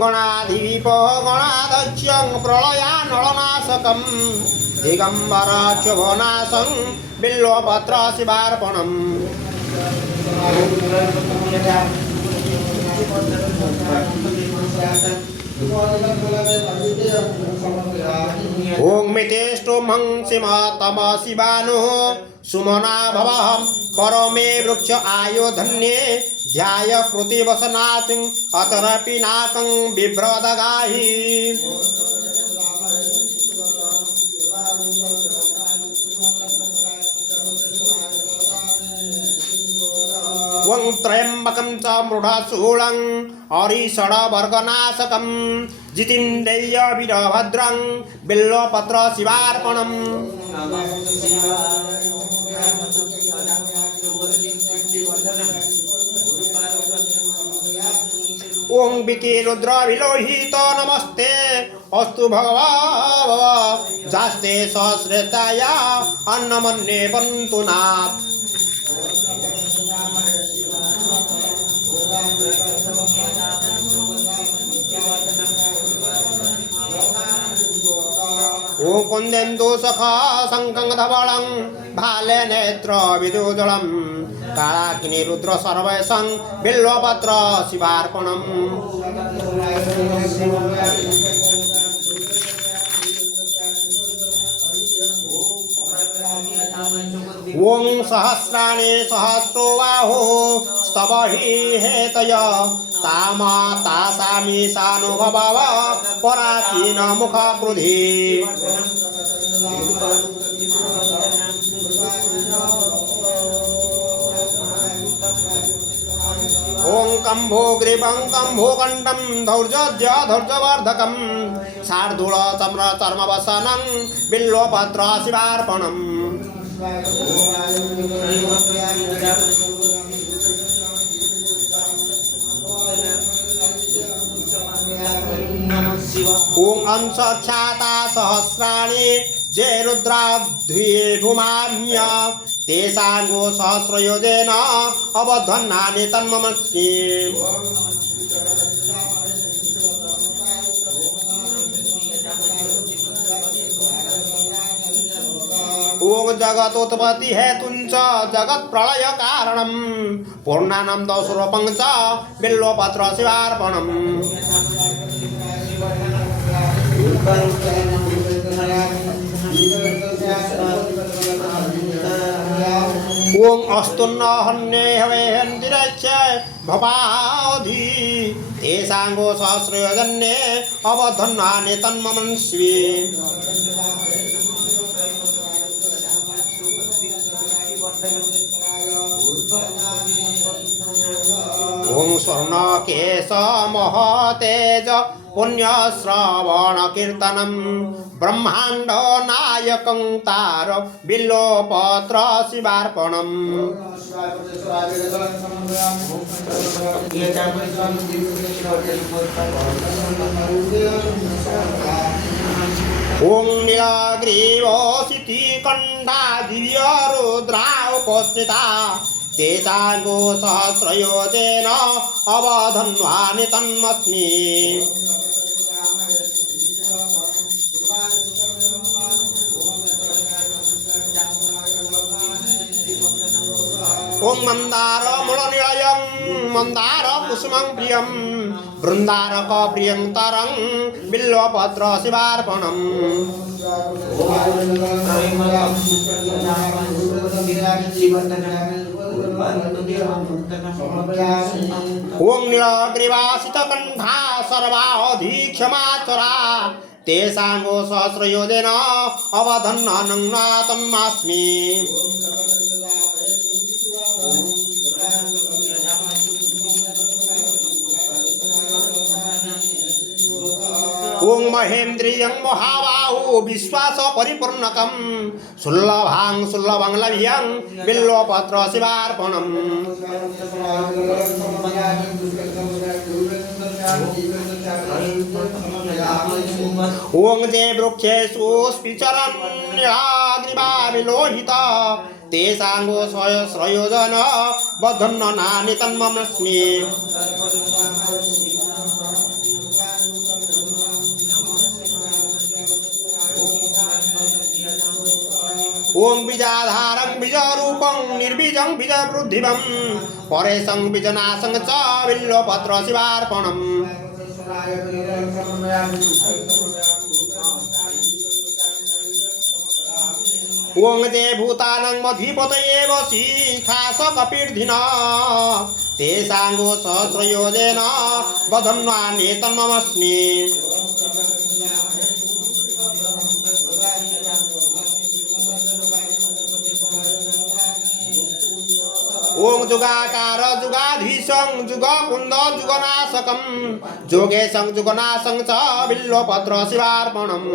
गणाधिप गणाध्यक्षं प्रलयानलनाशकं दिगम्बरक्षोभनाशं बिल्वपत्र शिवार्पणम्। ओं मितेष्टुमं सिमतम शिवानो सुमना भवहं परमे वृक्ष आयोधन्ये ध्याय प्रतिवसनात् अतरपिनाकं बिभ्रदगाहि। वं त्र्यंबकं च मृढशूलं अरिषडवर्गनाशकं जितेन्द्रियवीरभद्रं बिल्वपत्र शिवार्पणम्। ओं विकिरुद्रविलोहित नमस्ते अस्तु भगवः जास्ते सहस्रताया अन्नमन्ये पन्तु नाथ। ओं कुंदेन्दु सखा शंखं धवलं भाले नेत्र विदुजलं कालाग्नि रुद्र सर्वेशं बिल्वपत्र शिवार्पणम्। ओं सहस्राणि सहस्रो बाहो स्तवहि हेतय तामा तासामि सानुभव पराचीन मुख क्रुधि। ओं कंभोग्रीवं कंभोकण्ठं धौर्जद्य धौर्जवर्धकं शार्दूल चम्र चर्मवसनं बिल्वपत्र शिवार्पणम्। ओं अंशख्याता सहस्राणि जे रुद्राद्विये भूमान्य तेषांगो सहस्रयोजेन अवध्वन्नानि तन्ममस्मि। ओं जगतोत्पत्ति हेतुं च जगत प्रलय कारणं पूर्णानंद स्वरूपं च बिल्वपत्र शिवार्पणम्। ओं अस्तुन्न हन्ये हवेहन्दिरच्च भवाधि तेषांगो सहस्रयोजन्ये अवध्वन्नानि तन्ममस्मि। ओं स्वर्णकेश महतेज पुण्यश्रवण कीर्तनं ब्रह्मांड नायकं तार बिल्वपत्र शिवार्पणम्। ओं नीलग्रीवोऽसितिकण्ठा दिव्यरुद्रा उपस्थिता तेषांगो सहस्रयोजेन अवध्वन्नानि तन्मस्मि। ओं मंदार मूलनिलयं मंदार कुसुमं प्रियं बृंदारक प्रियंतरं बिल्वपत्र शिवार्पणम्। ओं नीलग्रीवासितकण्ठा सर्वाधिक्षमाचरा तेषांगो सहस्रयोजेन अवध्वन्नानि तन्मस्मि। ओं महेन्द्रियं महाबाहु विश्वास परिपूर्णकं सुलभां सुलभं लभ्यं बिल्वपत्र शिवार्पणम्। ओं जे वृक्षेषु स्पिचरन्याग्निवाविलोहिता तेषांगो सहस्रयोजन बध्वन्नानि तन्ममस्मि। ओं बीजाधारं बीजरूपं निर्बीजं बीजवृद्धिवं परेशं बीजनाशं च बिल्वपत्र शिवार्पणम् ओं ते भूतानां मधीपतये वशी खासकपीर्धिन तेषाङ्गो सहस्रयोजेन वधन्वान्येतन्ममस्मि ओं जुगाकार जुगाधीशं जुगकुन्द जुगनाशकं जोगेशं जुगनाशं च बिल्वपत्र शिवार्पणम्